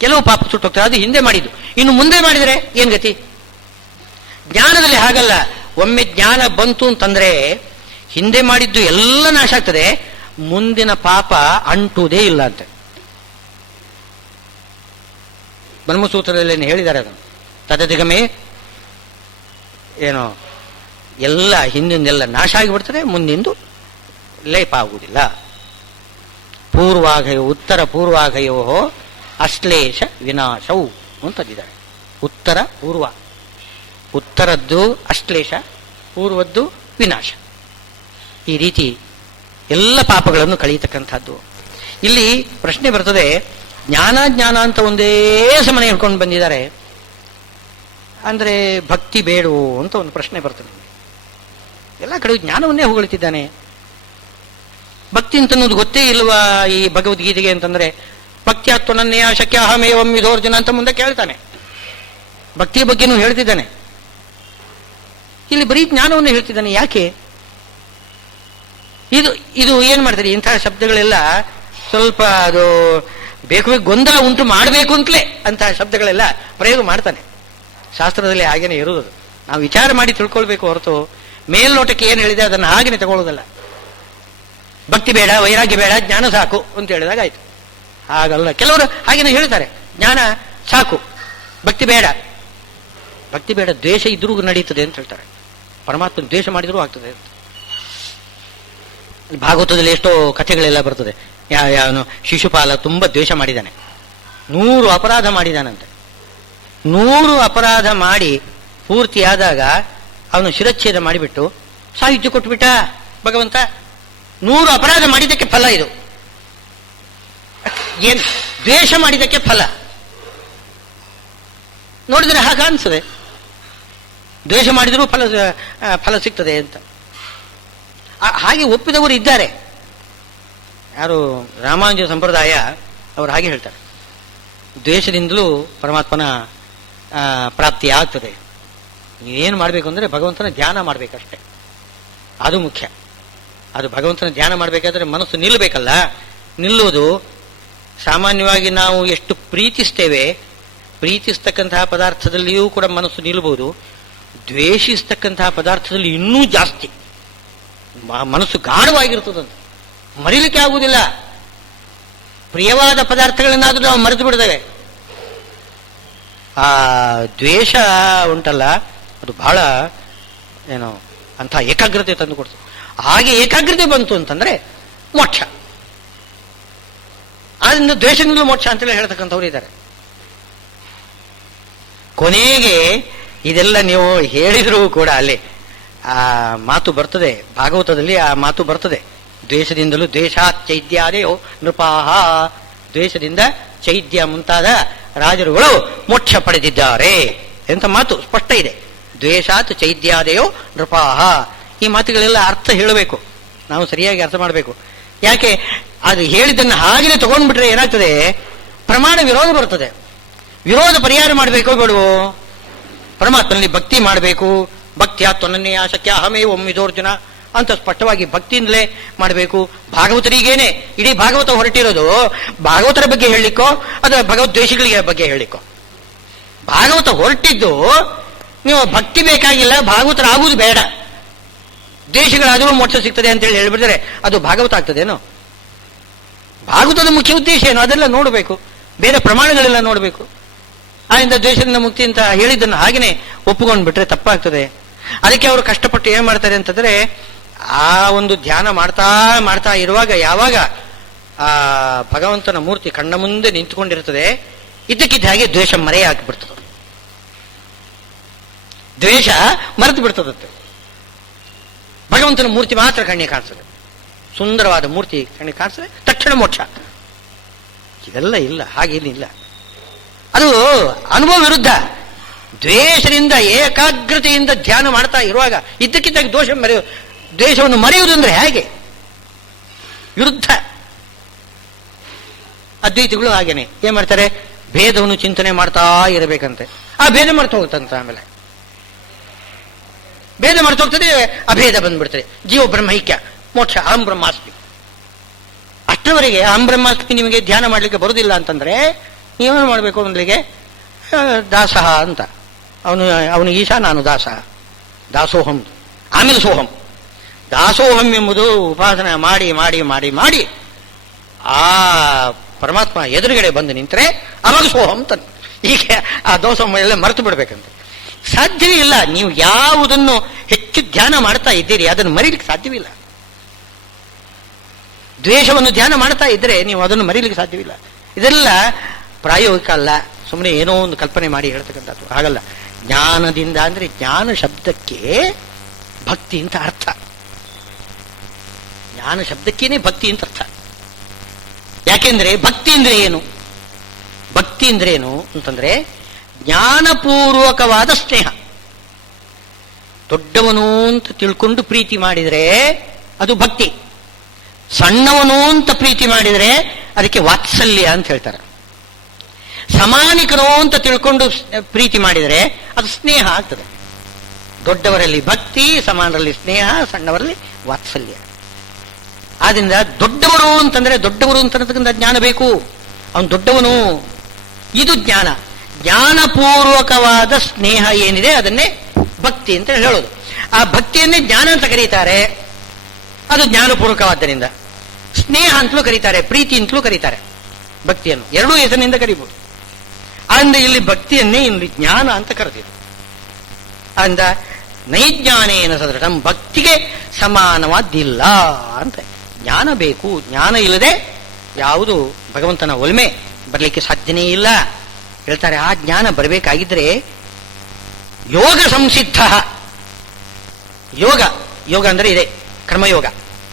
ಕೆಲವು ಪಾಪ ಸುಟ್ಟೋಗ್ತದೆ. ಅದು ಹಿಂದೆ ಮಾಡಿದ್ದು. ಇನ್ನು ಮುಂದೆ ಮಾಡಿದರೆ ಏನ್ ಗತಿ? ಜ್ಞಾನದಲ್ಲಿ ಹಾಗಲ್ಲ. ಒಮ್ಮೆ ಜ್ಞಾನ ಬಂತು ಅಂತಂದ್ರೆ ಹಿಂದೆ ಮಾಡಿದ್ದು ಎಲ್ಲ ನಾಶ ಆಗ್ತದೆ, ಮುಂದಿನ ಪಾಪ ಅಂಟುವುದೇ ಇಲ್ಲ ಅಂತ ಬ್ರಹ್ಮಸೂತ್ರದಲ್ಲಿ ಹೇಳಿದ್ದಾರೆ. ಅದನ್ನು ತದಧಿಗಮೇ ಏನೋ ಎಲ್ಲ ಹಿಂದಿಂದೆಲ್ಲ ನಾಶ ಆಗಿಬಿಡ್ತದೆ, ಮುಂದಿಂದು ಲೇಪ ಆಗುವುದಿಲ್ಲ. ಪೂರ್ವಾಘಯೋ ಉತ್ತರ ಪೂರ್ವಾಘಯೋ ಅಶ್ಲೇಷ ವಿನಾಶವು ಅಂತಂದಿದ್ದಾರೆ. ಉತ್ತರ ಪೂರ್ವ, ಉತ್ತರದ್ದು ಅಶ್ಲೇಷ, ಪೂರ್ವದ್ದು ವಿನಾಶ. ಈ ರೀತಿ ಎಲ್ಲ ಪಾಪಗಳನ್ನು ಕಳೆಯತಕ್ಕಂಥದ್ದು. ಇಲ್ಲಿ ಪ್ರಶ್ನೆ ಬರ್ತದೆ, ಜ್ಞಾನ ಜ್ಞಾನ ಅಂತ ಒಂದೇ ಸಮನೆ ಹೇಳ್ಕೊಂಡು ಬಂದಿದ್ದಾರೆ, ಅಂದ್ರೆ ಭಕ್ತಿ ಬೇಡವೋ ಅಂತ ಒಂದು ಪ್ರಶ್ನೆ ಬರ್ತದೆ. ಎಲ್ಲ ಕಡೆ ಜ್ಞಾನವನ್ನೇ ಹೊಗಳ್ತಿದ್ದಾನೆ, ಭಕ್ತಿ ಅಂತನ್ನೋದು ಗೊತ್ತೇ ಇಲ್ವಾ ಈ ಭಗವದ್ಗೀತೆಗೆ ಅಂತಂದ್ರೆ, ಭಕ್ತ್ಯಾತ್ವನನ್ನೇ ಶಕ್ಯ ಅಹಮೇವಂ ವಿಧೋರ್ಜುನ ಅಂತ ಮುಂದೆ ಕೇಳ್ತಾನೆ. ಭಕ್ತಿಯ ಬಗ್ಗೆನೂ ಹೇಳ್ತಿದ್ದಾನೆ. ಇಲ್ಲಿ ಬರೀ ಜ್ಞಾನವನ್ನೇ ಹೇಳ್ತಿದ್ದಾನೆ. ಯಾಕೆ ಇದು ಇದು ಏನ್ ಮಾಡ್ತಾರೆ? ಇಂತಹ ಶಬ್ದಗಳೆಲ್ಲ ಸ್ವಲ್ಪ ಅದು ಬೇಕು ಗೊಂದಲ ಉಂಟು ಮಾಡಬೇಕು ಅಂತಲೇ ಅಂತಹ ಶಬ್ದಗಳೆಲ್ಲ ಪ್ರಯೋಗ ಮಾಡ್ತಾನೆ. ಶಾಸ್ತ್ರದಲ್ಲಿ ಹಾಗೇನೆ ಇರುವುದು. ನಾವು ವಿಚಾರ ಮಾಡಿ ತಿಳ್ಕೊಳ್ಬೇಕು ಹೊರತು ಮೇಲ್ನೋಟಕ್ಕೆ ಏನು ಹೇಳಿದೆ ಅದನ್ನು ಹಾಗೇನೆ ತಗೊಳ್ಳೋದಲ್ಲ. ಭಕ್ತಿ ಬೇಡ, ವೈರಾಗ್ಯ ಬೇಡ, ಜ್ಞಾನ ಸಾಕು ಅಂತ ಹೇಳಿದಾಗ ಆಯ್ತು. ಹಾಗಲ್ಲ. ಕೆಲವರು ಹಾಗೇನೆ ಹೇಳ್ತಾರೆ, ಜ್ಞಾನ ಸಾಕು, ಭಕ್ತಿ ಬೇಡ. ಭಕ್ತಿ ಬೇಡ, ದ್ವೇಷ ಇದ್ರೂ ನಡೀತದೆ ಅಂತ ಹೇಳ್ತಾರೆ. ಪರಮಾತ್ಮ ದ್ವೇಷ ಮಾಡಿದ್ರೂ ಆಗ್ತದೆ ಅಂತ. ಭಾಗವತದಲ್ಲಿ ಎಷ್ಟೋ ಕಥೆಗಳೆಲ್ಲ ಬರ್ತದೆ. ಯಾವನು ಶಿಶುಪಾಲ ತುಂಬಾ ದ್ವೇಷ ಮಾಡಿದ್ದಾನೆ, 100 ಅಪರಾಧ ಮಾಡಿದಾನಂತೆ. 100 ಅಪರಾಧ ಮಾಡಿ ಪೂರ್ತಿಯಾದಾಗ ಅವನು ಶಿರಚ್ಛೇದ ಮಾಡಿಬಿಟ್ಟು ಸಾಹಿತ್ಯ ಕೊಟ್ಟುಬಿಟ್ಟ ಭಗವಂತ. 100 ಅಪರಾಧ ಮಾಡಿದ್ದಕ್ಕೆ ಫಲ ಇದು. ಏನ್ ದ್ವೇಷ ಮಾಡಿದ್ದಕ್ಕೆ ಫಲ ನೋಡಿದ್ರೆ ಹಾಗ ಅನ್ಸದೆ. ದ್ವೇಷ ಮಾಡಿದರೂ ಫಲ ಸಿಗ್ತದೆ ಅಂತ ಹಾಗೆ ಒಪ್ಪಿದವರು ಇದ್ದಾರೆ. ಯಾರು ರಾಮಾನುಜ ಸಂಪ್ರದಾಯ ಅವರು ಹಾಗೆ ಹೇಳ್ತಾರೆ, ದ್ವೇಷದಿಂದಲೂ ಪರಮಾತ್ಮನ ಪ್ರಾಪ್ತಿ ಆಗ್ತದೆ. ನೀವೇನು ಮಾಡಬೇಕು ಅಂದರೆ ಭಗವಂತನ ಧ್ಯಾನ ಮಾಡಬೇಕಷ್ಟೆ, ಅದು ಮುಖ್ಯ. ಅದು ಭಗವಂತನ ಧ್ಯಾನ ಮಾಡಬೇಕಾದ್ರೆ ಮನಸ್ಸು ನಿಲ್ಲಬೇಕಲ್ಲ. ನಿಲ್ಲುವುದು ಸಾಮಾನ್ಯವಾಗಿ ನಾವು ಎಷ್ಟು ಪ್ರೀತಿಸ್ತೇವೆ, ಪ್ರೀತಿಸ್ತಕ್ಕಂತಹ ಪದಾರ್ಥದಲ್ಲಿಯೂ ಕೂಡ ಮನಸ್ಸು ನಿಲ್ಲಬಹುದು. ದ್ವೇಷಿಸ್ತಕ್ಕಂತಹ ಪದಾರ್ಥದಲ್ಲಿ ಇನ್ನೂ ಜಾಸ್ತಿ ಮನಸ್ಸು ಗಾಢವಾಗಿರ್ತದಂತೆ, ಮರಿಲಿಕ್ಕೆ ಆಗುವುದಿಲ್ಲ. ಪ್ರಿಯವಾದ ಪದಾರ್ಥಗಳನ್ನಾದ್ರೂ ನಾವು ಮರೆತು ಬಿಡ್ತೇವೆ. ಆ ದ್ವೇಷ ಉಂಟಲ್ಲ, ಅದು ಬಹಳ ಏನೋ ಅಂಥ ಏಕಾಗ್ರತೆ ತಂದು ಕೊಡ್ತದೆ. ಹಾಗೆ ಏಕಾಗ್ರತೆ ಬಂತು ಅಂತಂದ್ರೆ ಮೋಕ್ಷ. ಆದ್ರಿಂದ ದ್ವೇಷದಿಂದಲೂ ಮೋಕ್ಷ ಅಂತೇಳಿ ಹೇಳ್ತಕ್ಕಂಥವ್ರು ಇದ್ದಾರೆ. ಕೊನೆಗೆ ಇದೆಲ್ಲ ನೀವು ಹೇಳಿದರೂ ಕೂಡ ಅಲ್ಲಿ ಆ ಮಾತು ಬರ್ತದೆ, ಭಾಗವತದಲ್ಲಿ ಆ ಮಾತು ಬರ್ತದೆ. ದ್ವೇಷದಿಂದಲೂ ದ್ವೇಷಾತ್ ಚೈದ್ಯಾದಯೋ ನೃಪಾಹ, ದ್ವೇಷದಿಂದ ಚೈದ್ಯ ಮುಂತಾದ ರಾಜರುಗಳು ಮೋಕ್ಷ ಪಡೆದಿದ್ದಾರೆ ಎಂತ ಮಾತು ಸ್ಪಷ್ಟ ಇದೆ. ದ್ವೇಷಾತ್ ಚೈದ್ಯಾದಯೋ ನೃಪಾಹ. ಈ ಮಾತುಗಳೆಲ್ಲ ಅರ್ಥ ಹೇಳಬೇಕು, ನಾವು ಸರಿಯಾಗಿ ಅರ್ಥ ಮಾಡಬೇಕು. ಯಾಕೆ ಅದು ಹೇಳಿದ್ದನ್ನು ಹಾಗೆಯೇ ತಗೊಂಡ್ಬಿಟ್ರೆ ಏನಾಗ್ತದೆ, ಪ್ರಮಾಣ ವಿರೋಧ ಬರ್ತದೆ. ವಿರೋಧ ಪರಿಹಾರ ಮಾಡಬೇಕೋ ಬೇಡವೋ? ಪರಮಾತ್ಮನಲ್ಲಿ ಭಕ್ತಿ ಮಾಡಬೇಕು. ಭಕ್ತ್ಯಾತ್ವನನ್ನೇ ಶಕ್ಯ ಅಹಮೇವ ವಿಧೋರ್ಜುನ ಅಂತ ಸ್ಪಷ್ಟವಾಗಿ ಭಕ್ತಿಯಿಂದಲೇ ಮಾಡಬೇಕು. ಭಾಗವತರಿಗೇನೆ ಇಡೀ ಭಾಗವತ ಹೊರಟಿರೋದು ಭಾಗವತರ ಬಗ್ಗೆ ಹೇಳಲಿಕ್ಕೋ ಅಥವಾ ಭಗವದ್ವೇಷಿಗಳಿಗೆ ಬಗ್ಗೆ ಹೇಳಲಿಕ್ಕೋ? ಭಾಗವತ ಹೊರಟಿದ್ದು ನೀವು ಭಕ್ತಿ ಬೇಕಾಗಿಲ್ಲ, ಭಾಗವತರಾಗುವುದು ಬೇಡ, ದ್ವೇಷಗಳಾದರೂ ಮೋಕ್ಷ ಸಿಗ್ತದೆ ಅಂತೇಳಿ ಹೇಳ್ಬಿಡ್ತಾರೆ, ಅದು ಭಾಗವತ ಆಗ್ತದೇನೋ? ಭಾಗವತದ ಮುಖ್ಯ ಉದ್ದೇಶ ಏನು ಅದೆಲ್ಲ ನೋಡಬೇಕು, ಬೇರೆ ಪ್ರಮಾಣಗಳೆಲ್ಲ ನೋಡಬೇಕು. ಆಯಿಂದ ದ್ವೇಷದಿಂದ ಮುಕ್ತಿ ಅಂತ ಹೇಳಿದ್ದನ್ನು ಹಾಗೆಯೇ ಒಪ್ಪುಕೊಂಡು ಬಿಟ್ರೆ ತಪ್ಪಾಗ್ತದೆ. ಅದಕ್ಕೆ ಅವರು ಕಷ್ಟಪಟ್ಟು ಏನ್ ಮಾಡ್ತಾರೆ ಅಂತಂದ್ರೆ, ಆ ಒಂದು ಧ್ಯಾನ ಮಾಡ್ತಾ ಮಾಡ್ತಾ ಇರುವಾಗ ಯಾವಾಗ ಆ ಭಗವಂತನ ಮೂರ್ತಿ ಕಣ್ಣ ಮುಂದೆ ನಿಂತುಕೊಂಡಿರ್ತದೆ, ಇದ್ದಕ್ಕಿದ್ದ ಹಾಗೆ ದ್ವೇಷ ಮರೆ ಹಾಕಿಬಿಡ್ತದೆ, ದ್ವೇಷ ಮರೆತು ಬಿಡ್ತದತ್ತೆ. ಭಗವಂತನ ಮೂರ್ತಿ ಮಾತ್ರ ಕಣ್ಣಿಗೆ ಕಾಣಿಸ್ತದೆ, ಸುಂದರವಾದ ಮೂರ್ತಿ ಕಣ್ಣಿಗೆ ಕಾಣಿಸ್ತದೆ, ತಕ್ಷಣ ಮೋಕ್ಷ. ಇದೆಲ್ಲ ಇಲ್ಲ, ಹಾಗೇನಿಲ್ಲ. ಅದು ಅನುಭವ ವಿರುದ್ಧ. ದ್ವೇಷದಿಂದ ಏಕಾಗ್ರತೆಯಿಂದ ಧ್ಯಾನ ಮಾಡ್ತಾ ಇರುವಾಗ ಇದ್ದಕ್ಕಿದ್ದಾಗ ದ್ವೇಷವನ್ನು ಮರೆಯುವುದು ಅಂದ್ರೆ ಹೇಗೆ? ವಿರುದ್ಧ. ಅದ್ವೈತಿಗಳು ಹಾಗೇನೆ ಏನ್ ಮಾಡ್ತಾರೆ, ಭೇದವನ್ನು ಚಿಂತನೆ ಮಾಡ್ತಾ ಇರಬೇಕಂತೆ. ಆ ಭೇದ ಮರೆತು ಹೋಗುತ್ತಂತ, ಆಮೇಲೆ ಭೇದ ಮರೆತು ಹೋಗ್ತದೆ, ಅಭೇದ ಬಂದ್ಬಿಡ್ತದೆ. ಜೀವ ಬ್ರಹ್ಮೈಕ್ಯ, ಮೋಕ್ಷ, ಅಹಂ ಬ್ರಹ್ಮಾಸ್ಮಿ. ಅಷ್ಟರವರೆಗೆ ಅಹಂ ಬ್ರಹ್ಮಾಸ್ಮಿ ನಿಮಗೆ ಧ್ಯಾನ ಮಾಡ್ಲಿಕ್ಕೆ ಬರುವುದಿಲ್ಲ ಅಂತಂದ್ರೆ ನೀವೇನು ಮಾಡಬೇಕು? ಅವನಿಗೆ ದಾಸಃ ಅಂತ, ಅವನು ಈಶಾ, ನಾನು ದಾಸ, ದಾಸೋಹಂ, ಆಮೇಲೆ ಸೋಹಂ. ದಾಸೋಹಂ ಎಂಬುದು ಉಪಾಸನೆ ಮಾಡಿ ಮಾಡಿ ಮಾಡಿ ಮಾಡಿ ಆ ಪರಮಾತ್ಮ ಎದುರುಗಡೆ ಬಂದು ನಿಂತರೆ ಅವಾಗ ಸೋಹಂ ತನ್. ಈಗ ಆ ದೋಷಂ ಎಲ್ಲ ಮರೆತು ಬಿಡ್ಬೇಕಂತ ಸಾಧ್ಯವೇ ಇಲ್ಲ. ನೀವು ಯಾವುದನ್ನು ಹೆಚ್ಚು ಧ್ಯಾನ ಮಾಡ್ತಾ ಇದ್ದೀರಿ ಅದನ್ನು ಮರೀಲಿಕ್ಕೆ ಸಾಧ್ಯವಿಲ್ಲ. ದ್ವೇಷವನ್ನು ಧ್ಯಾನ ಮಾಡ್ತಾ ಇದ್ರೆ ನೀವು ಅದನ್ನು ಮರೀಲಿಕ್ಕೆ ಸಾಧ್ಯವಿಲ್ಲ. ಇದೆಲ್ಲ ಪ್ರಾಯೋಗಿಕ ಅಲ್ಲ, ಸುಮ್ಮನೆ ಏನೋ ಒಂದು ಕಲ್ಪನೆ ಮಾಡಿ ಹೇಳ್ತಕ್ಕಂಥದ್ದು ಹಾಗಲ್ಲ. ಜ್ಞಾನದಿಂದ ಅಂದ್ರೆ ಜ್ಞಾನ ಶಬ್ದಕ್ಕೆ ಭಕ್ತಿ ಅಂತ ಅರ್ಥ. ಜ್ಞಾನ ಶಬ್ದಕ್ಕೇನೆ ಭಕ್ತಿ ಅಂತ ಅರ್ಥ. ಯಾಕೆಂದ್ರೆ ಭಕ್ತಿ ಅಂದ್ರೆ ಏನು? ಭಕ್ತಿ ಅಂದ್ರೆ ಏನು ಅಂತಂದ್ರೆ ಜ್ಞಾನಪೂರ್ವಕವಾದ ಸ್ನೇಹ. ದೊಡ್ಡವನು ಅಂತ ತಿಳ್ಕೊಂಡು ಪ್ರೀತಿ ಮಾಡಿದರೆ ಅದು ಭಕ್ತಿ. ಸಣ್ಣವನು ಅಂತ ಪ್ರೀತಿ ಮಾಡಿದರೆ ಅದಕ್ಕೆ ವಾತ್ಸಲ್ಯ ಅಂತ ಹೇಳ್ತಾರೆ. ಸಮಾನಿಕನು ಅಂತ ತಿಳ್ಕೊಂಡು ಪ್ರೀತಿ ಮಾಡಿದರೆ ಅದು ಸ್ನೇಹ ಆಗ್ತದೆ. ದೊಡ್ಡವರಲ್ಲಿ ಭಕ್ತಿ, ಸಮಾನರಲ್ಲಿ ಸ್ನೇಹ, ಸಣ್ಣವರಲ್ಲಿ ವಾತ್ಸಲ್ಯ. ಆದ್ರಿಂದ ದೊಡ್ಡವರು ಅಂತಂದ್ರೆ ದೊಡ್ಡವರು ಅಂತಕ್ಕಂಥ ಜ್ಞಾನ ಬೇಕು. ಅವನು ದೊಡ್ಡವನು, ಇದು ಜ್ಞಾನ. ಜ್ಞಾನಪೂರ್ವಕವಾದ ಸ್ನೇಹ ಏನಿದೆ ಅದನ್ನೇ ಭಕ್ತಿ ಅಂತ ಹೇಳೋದು. ಆ ಭಕ್ತಿಯನ್ನೇ ಜ್ಞಾನ ಅಂತ ಕರೀತಾರೆ. ಅದು ಜ್ಞಾನಪೂರ್ವಕವಾದ್ದರಿಂದ. ಸ್ನೇಹ ಅಂತಲೂ ಕರೀತಾರೆ, ಪ್ರೀತಿ ಅಂತಲೂ ಕರೀತಾರೆ ಭಕ್ತಿಯನ್ನು. ಎರಡೂ ಹೆಸರಿನಿಂದ ಕರೀಬಹುದು. ಅಂದ್ರೆ ಇಲ್ಲಿ ಭಕ್ತಿಯನ್ನೇ ಇಲ್ಲಿ ಜ್ಞಾನ ಅಂತ ಕರೆದಿದೆ. ಅಂದ ನೈಜ್ಞಾನೇನ ಸದೃಢಂ, ಭಕ್ತಿಗೆ ಸಮಾನವಾದ್ದಿಲ್ಲ ಅಂತ. ಜ್ಞಾನ ಬೇಕು, ಜ್ಞಾನ ಇಲ್ಲದೆ ಯಾವುದು ಭಗವಂತನ ಒಲ್ಮೆ ಬರಲಿಕ್ಕೆ ಸಾಧ್ಯನೇ ಇಲ್ಲ ಹೇಳ್ತಾರೆ. ಆ ಜ್ಞಾನ ಬರಬೇಕಾಗಿದ್ರೆ ಯೋಗ ಸಂಸಿದ್ಧ. ಯೋಗ, ಯೋಗ ಅಂದ್ರೆ ಇದೆ ಕರ್ಮಯೋಗ.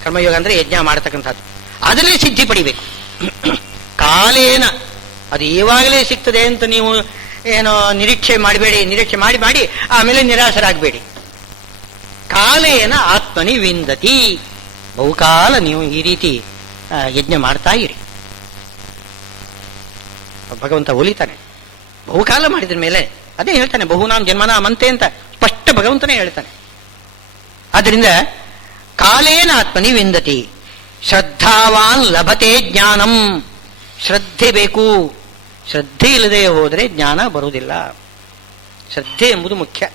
ಕರ್ಮಯೋಗ ಅಂದ್ರೆ ಯಜ್ಞ ಮಾಡತಕ್ಕಂಥದ್ದು. ಅದರಲ್ಲಿ ಸಿದ್ಧಿ ಪಡಿಬೇಕು. ಕಾಲೇನ ಅದು ಈವಾಗಲೇ ಸಿಗ್ತದೆ ಅಂತ ನೀವು ಏನೋ ನಿರೀಕ್ಷೆ ಮಾಡಬೇಡಿ. ನಿರೀಕ್ಷೆ ಮಾಡಿ ಮಾಡಿ ಆಮೇಲೆ ನಿರಾಶರಾಗಬೇಡಿ. ಕಾಲೇನ ಆತ್ಮನಿ ವಿಂದತಿ. ಬಹುಕಾಲ ನೀವು ಈ ರೀತಿ ಯಜ್ಞ ಮಾಡ್ತಾ ಇರಿ. ಭಗವಂತ ಒಲಿತಾನೆ. ಬಹುಕಾಲ ಮಾಡಿದ್ರ ಮೇಲೆ ಅದೇ ಹೇಳ್ತಾನೆ, ಬಹುನಾಂ ಜನ್ಮನ ಮಂತೆ ಅಂತ ಸ್ಪಷ್ಟ ಭಗವಂತನೇ ಹೇಳ್ತಾನೆ. ಆದ್ರಿಂದ ಕಾಲೇನ ಆತ್ಮನಿ ವಿಂದತಿ. ಶ್ರದ್ಧಾವಾನ್ ಲಭತೆ ಜ್ಞಾನಂ. ಶ್ರದ್ಧೆ ಬೇಕು. ಶ್ರದ್ಧೆ ಇಲ್ಲದೆ ಹೋದರೆ ಜ್ಞಾನ ಬರುವುದಿಲ್ಲ. ಶ್ರದ್ಧೆ ಎಂಬುದು ಮುಖ್ಯ.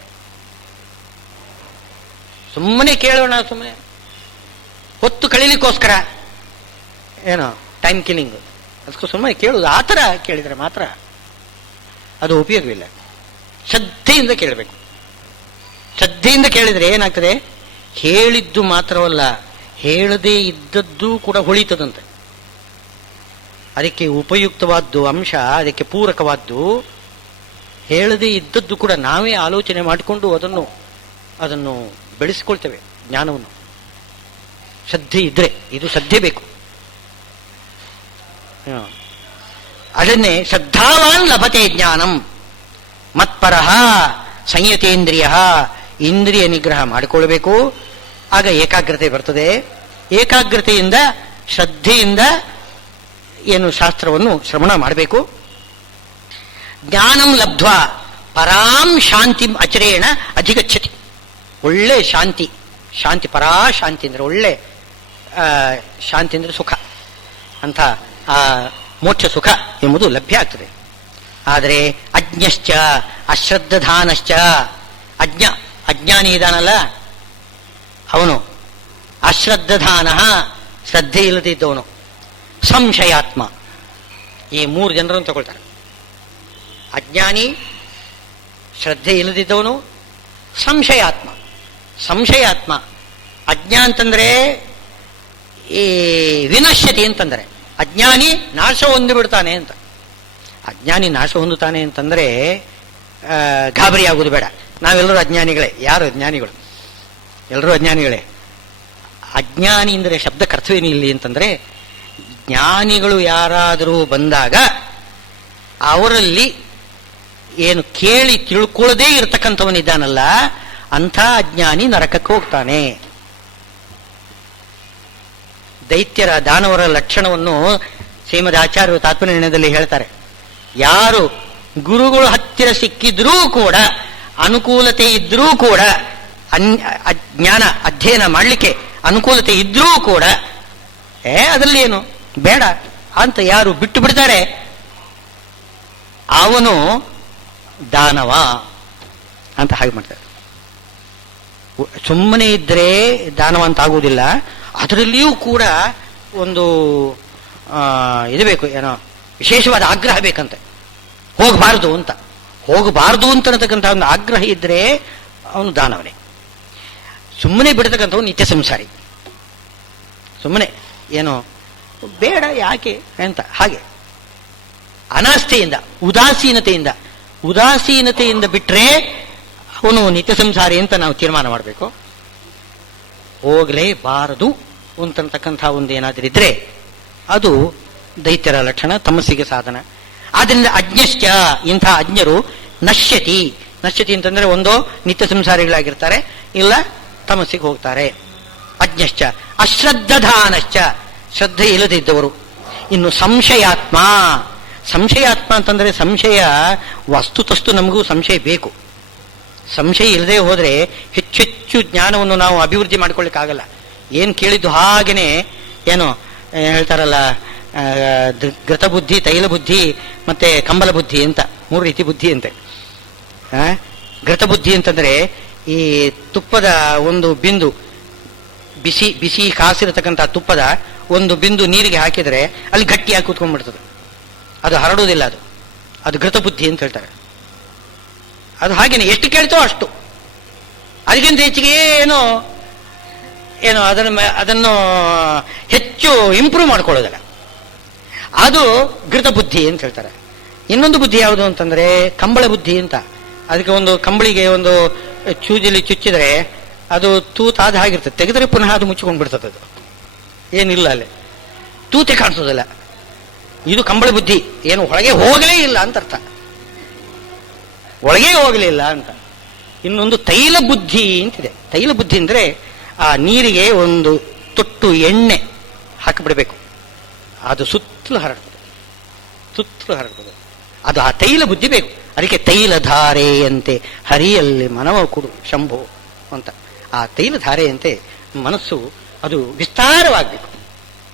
ಸುಮ್ಮನೆ ಕೇಳೋಣ, ಸುಮ್ಮನೆ ಹೊತ್ತು ಕಳೀಲಿಕ್ಕೋಸ್ಕರ ಏನೋ ಟೈಮ್ ಕಿಲ್ಲಿಂಗ್, ಅದಕ್ಕೂ ಸುಮ್ಮನೆ ಕೇಳುವುದು. ಆ ಥರ ಕೇಳಿದರೆ ಮಾತ್ರ ಅದು ಉಪಯೋಗವಿಲ್ಲ. ಶ್ರದ್ಧೆಯಿಂದ ಕೇಳಬೇಕು. ಶ್ರದ್ಧೆಯಿಂದ ಕೇಳಿದರೆ ಏನಾಗ್ತದೆ, ಹೇಳಿದ್ದು ಮಾತ್ರವಲ್ಲ, ಹೇಳದೇ ಇದ್ದದ್ದು ಕೂಡ ಹೊಳಿತದಂತೆ. ಅದಕ್ಕೆ ಉಪಯುಕ್ತವಾದ್ದು ಅಂಶ, ಅದಕ್ಕೆ ಪೂರಕವಾದ್ದು ಹೇಳದೇ ಇದ್ದದ್ದು ಕೂಡ ನಾವೇ ಆಲೋಚನೆ ಮಾಡಿಕೊಂಡು ಅದನ್ನು ಬೆಳೆಸಿಕೊಳ್ತೇವೆ ಜ್ಞಾನವನ್ನು. ಶ್ರದ್ಧೆ ಇದ್ರೆ, ಇದು ಶ್ರದ್ಧೆ ಬೇಕು. ಅದನ್ನೇ ಶ್ರದ್ಧಾವಾನ್ ಲಭತೆ ಜ್ಞಾನಂ. ಮತ್ಪರಃ ಸಂಯತೇಂದ್ರಿಯ. ಇಂದ್ರಿಯ ನಿಗ್ರಹ ಮಾಡಿಕೊಳ್ಬೇಕು. ಆಗ ಏಕಾಗ್ರತೆ ಬರ್ತದೆ. ಏಕಾಗ್ರತೆಯಿಂದ ಶ್ರದ್ಧೆಯಿಂದ ಏನು ಶಾಸ್ತ್ರವನ್ನು ಶ್ರವಣ ಮಾಡಬೇಕು. ಜ್ಞಾನಂ ಲಬ್ಧ್ವಾ ಪರಾಂ ಶಾಂತಿ ಅಚರೇಣ ಅಧಿಗಚ್ಚತಿ. ಒಳ್ಳೆ ಶಾಂತಿ, ಶಾಂತಿ ಪರಾ ಶಾಂತಿ ಅಂದ್ರೆ ಒಳ್ಳೆ ಶಾಂತಿ ಅಂದ್ರೆ ಸುಖ ಅಂತ ಆ ಮೋಕ್ಷ ಸುಖ ಎಂಬುದು ಲಭ್ಯ ಆಗ್ತದೆ. ಆದರೆ ಅಜ್ಞಶ್ಚ ಅಶ್ರದ್ಧಾನಶ್ಚ ಅಜ್ಞಾನಿ ಇದಾನಲ್ಲ ಅವನು, ಅಶ್ರದ್ಧಾನ ಶ್ರದ್ಧೆ ಇಲ್ಲದಿದ್ದವನು, ಸಂಶಯಾತ್ಮ. ಈ ಮೂರು ಜನರನ್ನು ತಗೊಳ್ತಾರೆ. ಅಜ್ಞಾನಿ, ಶ್ರದ್ಧೆ ಇಲ್ಲದಿದ್ದವನು, ಸಂಶಯಾತ್ಮ. ಸಂಶಯಾತ್ಮ ಅಜ್ಞಾ ಅಂತಂದ್ರೆ ಈ ವಿನಶ್ಯತಿ ಅಂತಂದ್ರೆ ಅಜ್ಞಾನಿ ನಾಶ ಹೊಂದಿಬಿಡ್ತಾನೆ ಅಂತ. ಅಜ್ಞಾನಿ ನಾಶ ಹೊಂದುತ್ತಾನೆ ಅಂತಂದ್ರೆ ಗಾಬರಿ ಆಗುವುದು ಬೇಡ. ನಾವೆಲ್ಲರೂ ಅಜ್ಞಾನಿಗಳೇ. ಯಾರು ಅಜ್ಞಾನಿಗಳು? ಎಲ್ಲರೂ ಅಜ್ಞಾನಿಗಳೇ. ಅಜ್ಞಾನಿ ಅಂದರೆ ಶಬ್ದಕ್ಕೆ ಅರ್ಥವೇನು ಇಲ್ಲಿ ಅಂತಂದ್ರೆ, ಜ್ಞಾನಿಗಳು ಯಾರಾದರೂ ಬಂದಾಗ ಅವರಲ್ಲಿ ಏನು ಕೇಳಿ ತಿಳ್ಕೊಳ್ಳದೇ ಇರತಕ್ಕಂಥವನಿದ್ದಾನಲ್ಲ, ಅಂಥ ಅಜ್ಞಾನಿ ನರಕಕ್ಕೆ ಹೋಗ್ತಾನೆ. ದೈತ್ಯರ ದಾನವರ ಲಕ್ಷಣವನ್ನು ಶ್ರೀಮದ್ ಆಚಾರ್ಯರು ತಾತ್ಪರ್ಯದಲ್ಲಿ ಹೇಳ್ತಾರೆ. ಯಾರು ಗುರುಗಳು ಹತ್ತಿರ ಸಿಕ್ಕಿದ್ರೂ ಕೂಡ, ಅನುಕೂಲತೆ ಇದ್ರೂ ಕೂಡ, ಜ್ಞಾನ ಅಧ್ಯಯನ ಮಾಡಲಿಕ್ಕೆ ಅನುಕೂಲತೆ ಇದ್ರೂ ಕೂಡ ಅದರಲ್ಲಿ ಏನು ಬೇಡ ಅಂತ ಯಾರು ಬಿಟ್ಟು ಬಿಡ್ತಾರೆ, ಅವನು ದಾನವ ಅಂತ ಹಾಗೆ ಮಾಡ್ತಾರೆ. ಸುಮ್ಮನೆ ಇದ್ರೆ ದಾನವ ಅಂತ ಆಗುವುದಿಲ್ಲ. ಅದರಲ್ಲಿಯೂ ಕೂಡ ಒಂದು ಇದು ಬೇಕು, ಏನೋ ವಿಶೇಷವಾದ ಆಗ್ರಹ ಬೇಕಂತೆ. ಹೋಗಬಾರದು ಅಂತ ಅನ್ನತಕ್ಕಂಥ ಒಂದು ಆಗ್ರಹ ಇದ್ರೆ ಅವನು ದಾನವನೇ. ಸುಮ್ಮನೆ ಬಿಡತಕ್ಕಂಥವ್ನು ನಿತ್ಯ ಸಂಸಾರಿ. ಸುಮ್ಮನೆ ಏನೋ ಬೇಡ ಯಾಕೆ ಅಂತ ಹಾಗೆ ಅನಾಸ್ಥೆಯಿಂದ, ಉದಾಸೀನತೆಯಿಂದ ಬಿಟ್ರೆ ಅವನು ನಿತ್ಯ ಸಂಸಾರಿ ಅಂತ ನಾವು ತೀರ್ಮಾನ ಮಾಡಬೇಕು. ಹೋಗಲೇಬಾರದು ಅಂತಕ್ಕಂಥ ಒಂದು ಏನಾದರೂ ಇದ್ರೆ ಅದು ದೈತ್ಯರ ಲಕ್ಷಣ, ತಮಸ್ಸಿಗೆ ಸಾಧನ. ಆದ್ರಿಂದ ಅಜ್ಞಶ್ಚ, ಇಂಥ ಅಜ್ಞರು ನಶ್ಯತಿ ಅಂತಂದ್ರೆ ಒಂದು ನಿತ್ಯ ಸಂಸಾರಿಗಳಾಗಿರ್ತಾರೆ, ಇಲ್ಲ ತಮಸ್ಸಿಗೆ ಹೋಗ್ತಾರೆ. ಅಜ್ಞಶ್ಚ ಅಶ್ರದ್ಧಾನಶ್ಚ, ಶ್ರದ್ಧೆ ಇಲ್ಲದಿದ್ದವರು. ಇನ್ನು ಸಂಶಯಾತ್ಮ ಅಂತಂದ್ರೆ ಸಂಶಯ, ವಸ್ತುತಸ್ತು ನಮಗೂ ಸಂಶಯ ಬೇಕು. ಸಂಶಯ ಇಲ್ಲದೆ ಹೋದ್ರೆ ಹೆಚ್ಚೆಚ್ಚು ಜ್ಞಾನವನ್ನು ನಾವು ಅಭಿವೃದ್ಧಿ ಮಾಡ್ಕೊಳ್ಳಿಕ್ಕಾಗಲ್ಲ. ಏನು ಕೇಳಿದ್ದು ಹಾಗೇನೆ, ಏನೋ ಹೇಳ್ತಾರಲ್ಲ, ಘೃತಬುದ್ಧಿ, ತೈಲ ಬುದ್ಧಿ ಮತ್ತೆ ಕಂಬಲ ಬುದ್ಧಿ ಅಂತ 3 ರೀತಿ ಬುದ್ಧಿ ಅಂತೆ. ಘೃತಬುದ್ಧಿ ಅಂತಂದ್ರೆ ಈ ತುಪ್ಪದ ಒಂದು ಬಿಂದು, ಬಿಸಿ ಕಾಸಿರತಕ್ಕಂಥ ತುಪ್ಪದ ಒಂದು ಬಿಂದು ನೀರಿಗೆ ಹಾಕಿದರೆ ಅಲ್ಲಿ ಗಟ್ಟಿಯಾಗಿ ಕೂತ್ಕೊಂಡ್ಬಿಡ್ತದೆ, ಅದು ಹರಡುವುದಿಲ್ಲ. ಅದು ಘೃತಬುದ್ಧಿ ಅಂತ ಹೇಳ್ತಾರೆ. ಅದು ಹಾಗೇನೆ, ಎಷ್ಟು ಕೇಳ್ತೋ ಅಷ್ಟು, ಅದಕ್ಕಿಂತ ಹೆಚ್ಚಿಗೆ ಏನೋ ಅದನ್ನು ಹೆಚ್ಚು ಇಂಪ್ರೂವ್ ಮಾಡ್ಕೊಳ್ಳೋದಲ್ಲ, ಅದು ಘೃತಬುದ್ಧಿ ಅಂತ ಹೇಳ್ತಾರೆ. ಇನ್ನೊಂದು ಬುದ್ಧಿ ಯಾವುದು ಅಂತಂದ್ರೆ ಕಂಬಳ ಬುದ್ಧಿ ಅಂತ. ಅದಕ್ಕೆ ಒಂದು ಕಂಬಳಿಗೆ ಒಂದು ಚೂಜಲಿ ಚುಚ್ಚಿದ್ರೆ ಅದು ತೂತಾದ ಹಾಗಿರ್ತದೆ, ತೆಗೆದರೆ ಪುನಃ ಅದು ಮುಚ್ಚಿಕೊಂಡು ಬಿಡ್ತದೆ. ಅದು ಏನಿಲ್ಲ, ಅಲ್ಲಿ ತೂತೆ ಕಾಣಿಸೋದಿಲ್ಲ. ಇದು ಕಂಬಳ ಬುದ್ಧಿ, ಏನು ಒಳಗೆ ಹೋಗಲೇ ಇಲ್ಲ ಅಂತ ಅರ್ಥ, ಒಳಗೆ ಹೋಗಲಿಲ್ಲ ಅಂತ. ಇನ್ನೊಂದು ತೈಲ ಬುದ್ಧಿ ಅಂತಿದೆ. ತೈಲ ಬುದ್ಧಿ ಅಂದ್ರೆ ಆ ನೀರಿಗೆ ಒಂದು ತೊಟ್ಟು ಎಣ್ಣೆ ಹಾಕಿಬಿಡ್ಬೇಕು, ಅದು ಸುತ್ತಲೂ ಹರಡ್ತದೆ. ಅದು ಆ ತೈಲ ಬುದ್ಧಿ ಬೇಕು. ಅದಕ್ಕೆ ತೈಲಧಾರೆಯಂತೆ ಹರಿಯಲ್ಲಿ ಮನವ ಕೊಡು ಶಂಭು ಅಂತ. ಆ ತೈಲಧಾರೆಯಂತೆ ಮನಸ್ಸು ಅದು ವಿಸ್ತಾರವಾಗಬೇಕು.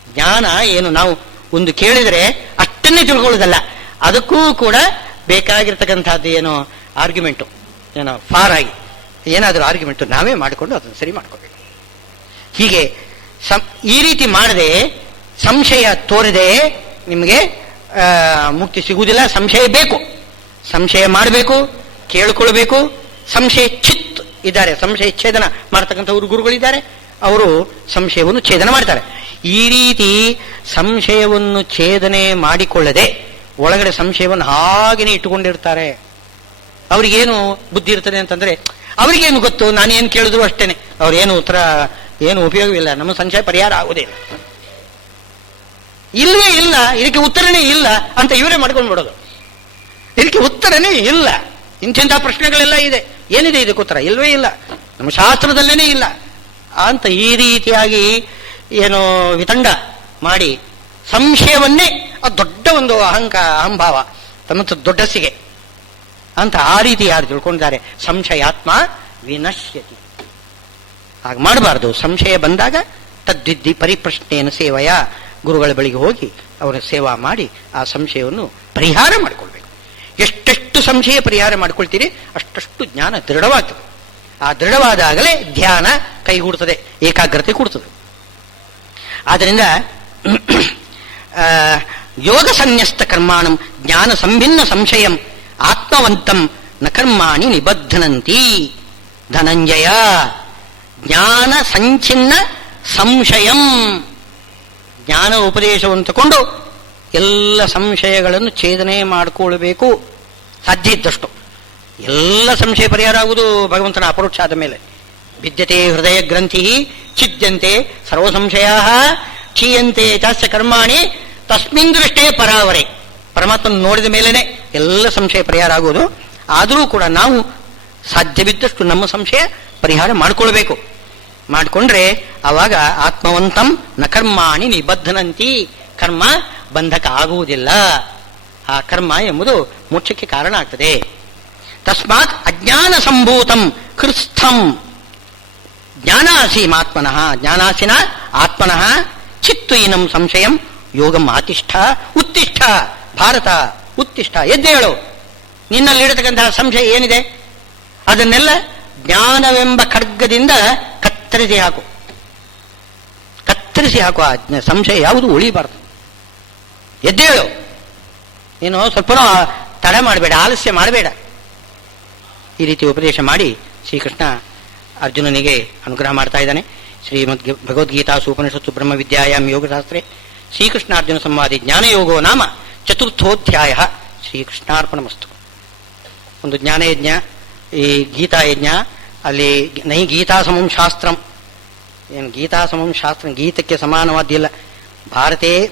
ಜ್ಞಾನ ಏನು ನಾವು ಒಂದು ಕೇಳಿದರೆ ಅಷ್ಟನ್ನೇ ತಿಳ್ಕೊಳ್ಳೋದಲ್ಲ, ಅದಕ್ಕೂ ಕೂಡ ಬೇಕಾಗಿರ್ತಕ್ಕಂಥದ್ದು ಏನೋ ಆರ್ಗ್ಯುಮೆಂಟು, ಏನೋ ಫಾರ್ ಆಗಿ ಏನಾದರೂ ಆರ್ಗ್ಯುಮೆಂಟು ನಾವೇ ಮಾಡಿಕೊಂಡು ಅದನ್ನು ಸರಿ ಮಾಡ್ಕೋಬೇಕು. ಹೀಗೆ ಈ ರೀತಿ ಮಾಡದೆ, ಸಂಶಯ ತೋರದೆ ನಿಮಗೆ ಮುಕ್ತಿ ಸಿಗುವುದಿಲ್ಲ. ಸಂಶಯ ಬೇಕು, ಸಂಶಯ ಮಾಡಬೇಕು, ಕೇಳಿಕೊಳ್ಬೇಕು. ಸಂಶಯ ಚಿತ್ ಇದ್ದಾರೆ, ಸಂಶಯ ಛೇದನ ಮಾಡ್ತಕ್ಕಂಥವ್ರು ಗುರುಗಳಿದ್ದಾರೆ, ಅವರು ಸಂಶಯವನ್ನು ಛೇದನ ಮಾಡ್ತಾರೆ. ಈ ರೀತಿ ಸಂಶಯವನ್ನು ಛೇದನೆ ಮಾಡಿಕೊಳ್ಳದೆ ಒಳಗಡೆ ಸಂಶಯವನ್ನು ಹಾಗೇನೆ ಇಟ್ಟುಕೊಂಡಿರ್ತಾರೆ. ಅವ್ರಿಗೇನು ಬುದ್ಧಿ ಇರ್ತದೆ ಅಂತಂದ್ರೆ, ಅವ್ರಿಗೇನು ಗೊತ್ತು, ನಾನೇನು ಕೇಳಿದ್ರು ಅಷ್ಟೇನೆ, ಅವ್ರೇನು ಉತ್ತರ ಏನು ಉಪಯೋಗವಿಲ್ಲ, ನಮ್ಮ ಸಂಶಯ ಪರಿಹಾರ ಆಗುವುದಿಲ್ಲ, ಇಲ್ಲವೇ ಇಲ್ಲ, ಇದಕ್ಕೆ ಉತ್ತರನೇ ಇಲ್ಲ ಅಂತ ಇವರೇ ಮಾಡ್ಕೊಂಡು ಬಿಡೋದು. ಇದಕ್ಕೆ ಉತ್ತರನೇ ಇಲ್ಲ, ಇಂಥ ಪ್ರಶ್ನೆಗಳೆಲ್ಲ ಇದೆ, ಏನಿದೆ ಇದಕ್ಕೆ ಉತ್ತರ? ಇಲ್ವೇ ಇಲ್ಲ, ನಮ್ಮ ಶಾಸ್ತ್ರದಲ್ಲೇನೇ ಇಲ್ಲ ಅಂತ ಈ ರೀತಿಯಾಗಿ ಏನೋ ವಿತಂಡ ಮಾಡಿ ಸಂಶಯವನ್ನೇ ದೊಡ್ಡ ಒಂದು ಅಹಂಭಾವ, ತಮ್ಮ ದೊಡ್ಡಸಿಗೆ ಅಂತ ಆ ರೀತಿ ಯಾರು ತಿಳ್ಕೊಂಡಿದ್ದಾರೆ, ಸಂಶಯಾತ್ಮ ವಿನಶ್ಯತಿ. ಹಾಗೆ ಮಾಡಬಾರ್ದು. ಸಂಶಯ ಬಂದಾಗ ತದ್ವಿದ್ಧಿ ಪರಿಪ್ರಶ್ನೆಯನ್ನು ಸೇವೆಯ, ಗುರುಗಳ ಬಳಿಗೆ ಹೋಗಿ ಅವರ ಸೇವಾ ಮಾಡಿ ಆ ಸಂಶಯವನ್ನು ಪರಿಹಾರ ಮಾಡಿಕೊಳ್ಬೇಕು. ಎಷ್ಟೆಷ್ಟು ಸಂಶಯ ಪರಿಹಾರ ಮಾಡ್ಕೊಳ್ತೀರಿ ಅಷ್ಟಷ್ಟು ಜ್ಞಾನ ದೃಢವಾಗ್ತದೆ. ಆ ದೃಢವಾದಾಗಲೇ ಧ್ಯಾನ ಕೈಗೂಡುತ್ತದೆ, ಏಕಾಗ್ರತೆ ಕೂಡುತ್ತದೆ. ಆದ್ದರಿಂದ ಯೋಗ ಸನ್ಯಸ್ತ ಕರ್ಮಾಣಂ ಜ್ಞಾನ ಸಂಭಿನ್ನ ಸಂಶಯಂ ಆತ್ಮವಂತಂ ನ ಕರ್ಮಾಣಿ ನಿಬಧ್ನಂತಿ. ಧನಂಜಯ, ಜ್ಞಾನ ಸಂಚಿನ್ನ ಸಂಶಯಂ, ಜ್ಞಾನ ಉಪದೇಶವನ್ನು ತಗೊಂಡು ಎಲ್ಲ ಸಂಶಯಗಳನ್ನು ಛೇದನೆ ಮಾಡಿಕೊಳ್ಬೇಕು. ಸಾಧ್ಯ ಇದ್ದಷ್ಟು ಎಲ್ಲ ಸಂಶಯ ಪರಿಹಾರ ಆಗುವುದು ಭಗವಂತನ ಅಪರೋಕ್ಷ ಆದ ಮೇಲೆ. ವಿದ್ಯತೆ ಹೃದಯ ಗ್ರಂಥಿ ಛಿದ್ಯಂತೆ ಸರ್ವ ಸಂಶಯ ಕ್ಷೀಯಂತೆ ಚಾಸ್ಯ ಕರ್ಮಾಣಿ ತಸ್ಮಿನ್ ದೃಷ್ಟೇ ಪರಾವರೆ. ಪರಮಾತ್ಮನ ನೋಡಿದ ಮೇಲೇನೆ ಎಲ್ಲ ಸಂಶಯ ಪರಿಹಾರ ಆಗುವುದು. ಆದರೂ ಕೂಡ ನಾವು ಸಾಧ್ಯವಿದ್ದಷ್ಟು ನಮ್ಮ ಸಂಶಯ ಪರಿಹಾರ ಮಾಡಿಕೊಳ್ಬೇಕು. ಮಾಡಿಕೊಂಡ್ರೆ ಆವಾಗ ಆತ್ಮವಂತಂ ನ ಕರ್ಮಾಣಿ ನಿಬಧ್ನಂತಿ, ಕರ್ಮ ಬಂಧಕ ಆಗುವುದಿಲ್ಲ. ಆ ಕರ್ಮ ಎಂಬುದು ಮೋಕ್ಷಕ್ಕೆ ಕಾರಣ ಆಗ್ತದೆ. ತಸ್ಮಾತ್ ಅಜ್ಞಾನ ಸಂಭೂತಂ ಹೃತ್ಸ್ಥಂ ಜ್ಞಾನಾಸೀಮಾತ್ಮನಃ, ಜ್ಞಾನಾಸಿನ ಆತ್ಮನಃ ಚಿತ್ವೀನಂ ಸಂಶಯಂ ಯೋಗಂ ಆತಿಷ್ಠ ಉತ್ತಿಷ್ಠ. ಭಾರತ ಉತ್ತಿಷ್ಠ, ಎದ್ದೇಳು. ನಿನ್ನಲ್ಲಿರತಕ್ಕಂತಹ ಸಂಶಯ ಏನಿದೆ ಅದನ್ನೆಲ್ಲ ಜ್ಞಾನವೆಂಬ ಖಡ್ಗದಿಂದ ಕತ್ತರಿಸಿ ಹಾಕು, ಕತ್ತರಿಸಿ ಹಾಕು. ಆ ಸಂಶಯ ಯಾವುದು ಉಳಿಬಾರದು. ಎದ್ದೇಳು. ನೀನು ಸ್ವಲ್ಪ ತಡ ಮಾಡಬೇಡ, ಆಲಸ್ಯ ಮಾಡಬೇಡ. ಈ ರೀತಿ ಉಪದೇಶ ಮಾಡಿ ಶ್ರೀಕೃಷ್ಣ ಅರ್ಜುನನಿಗೆ ಅನುಗ್ರಹ ಮಾಡ್ತಾ ಇದ್ದಾನೆ. ಶ್ರೀಮದ್ ಭಗವದ್ಗೀತಾ ಉಪನಿಷತ್ತು ಬ್ರಹ್ಮವಿದ್ಯಾಯಾಮ್ ಯೋಗಶಾಸ್ತ್ರೆ ಶ್ರೀಕೃಷ್ಣಾರ್ಜುನ ಸಂವಾದಿ ಜ್ಞಾನಯೋಗೋ ನಾಮ ಚತುರ್ಥೋಧ್ಯಾಯ. ಶ್ರೀಕೃಷ್ಣಾರ್ಪಣಮಸ್ತು. ಒಂದು ಜ್ಞಾನಯಜ್ಞ, ಈ ಗೀತಾಯಜ್ಞ. ಅಲ್ಲಿ ನೈ ಗೀತಾ ಸಮಂ ಶಾಸ್ತ್ರಂ, ಏನು ಗೀತಾ ಸಮಂ ಶಾಸ್ತ್ರ, ಗೀತಕ್ಕೆ ಸಮಾನವಾದ್ದಿಲ್ಲ.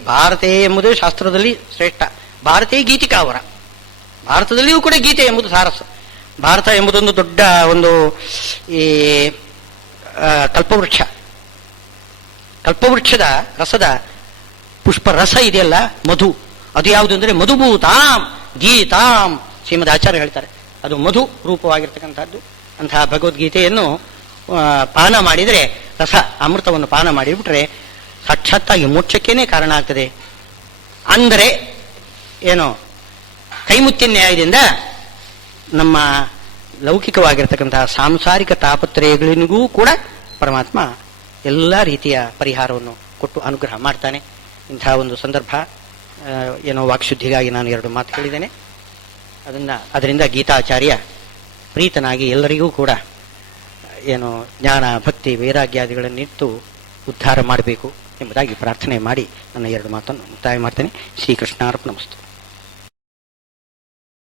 ಭಾರತೇ ಎಂಬುದು ಶಾಸ್ತ್ರದಲ್ಲಿ ಶ್ರೇಷ್ಠ. ಭಾರತೇ ಗೀತಿಕಾವರ. ಭಾರತದಲ್ಲಿಯೂ ಕೂಡ ಗೀತೆ ಎಂಬುದು ಸಾರಸ. ಭಾರತ ಎಂಬುದೊಂದು ದೊಡ್ಡ ಒಂದು ಈ ಕಲ್ಪವೃಕ್ಷ. ಕಲ್ಪವೃಕ್ಷದ ರಸದ ಪುಷ್ಪ ರಸ ಇದೆಯಲ್ಲ, ಮಧು, ಅದು ಯಾವುದು ಅಂದರೆ ಮಧುಭೂತಾಂ ಗೀತಾಂ. ಶ್ರೀಮದ್ ಆಚಾರ್ಯ ಹೇಳ್ತಾರೆ ಅದು ಮಧು ರೂಪವಾಗಿರ್ತಕ್ಕಂಥದ್ದು. ಅಂತಹ ಭಗವದ್ಗೀತೆಯನ್ನು ಪಾನ ಮಾಡಿದರೆ, ರಸ ಅಮೃತವನ್ನು ಪಾನ ಮಾಡಿಬಿಟ್ರೆ ಸಾಕ್ಷಾತ್ತಾಗಿ ಮೋಕ್ಷಕ್ಕೇನೆ ಕಾರಣ ಆಗ್ತದೆ. ಅಂದರೆ ಏನು, ಕೈಮುತ್ಯ ನ್ಯಾಯದಿಂದ ನಮ್ಮ ಲೌಕಿಕವಾಗಿರ್ತಕ್ಕಂತಹ ಸಾಂಸಾರಿಕ ತಾಪತ್ರಯಗಳಿಗೂ ಕೂಡ ಪರಮಾತ್ಮ ಎಲ್ಲ ರೀತಿಯ ಪರಿಹಾರವನ್ನು ಕೊಟ್ಟು ಅನುಗ್ರಹ ಮಾಡ್ತಾನೆ. ಇಂತಹ ಒಂದು ಸಂದರ್ಭ, ಏನೋ ವಾಕ್ಶುದ್ಧಿಗಾಗಿ ನಾನು 2 ಮಾತು ಹೇಳಿದ್ದೇನೆ. ಅದರಿಂದ ಗೀತಾಚಾರ್ಯ ಪ್ರೀತನಾಗಿ ಎಲ್ಲರಿಗೂ ಕೂಡ ಏನು ಜ್ಞಾನ ಭಕ್ತಿ ವೈರಾಗ್ಯಾದಿಗಳನ್ನಿಟ್ಟು ಉದ್ಧಾರ ಮಾಡಬೇಕು ಎಂಬುದಾಗಿ ಪ್ರಾರ್ಥನೆ ಮಾಡಿ ನನ್ನ 2 ಮಾತನ್ನು ಮುಕ್ತಾಯ ಮಾಡ್ತೇನೆ. ಶ್ರೀಕೃಷ್ಣಾರ್ಪಣಮಸ್ತು.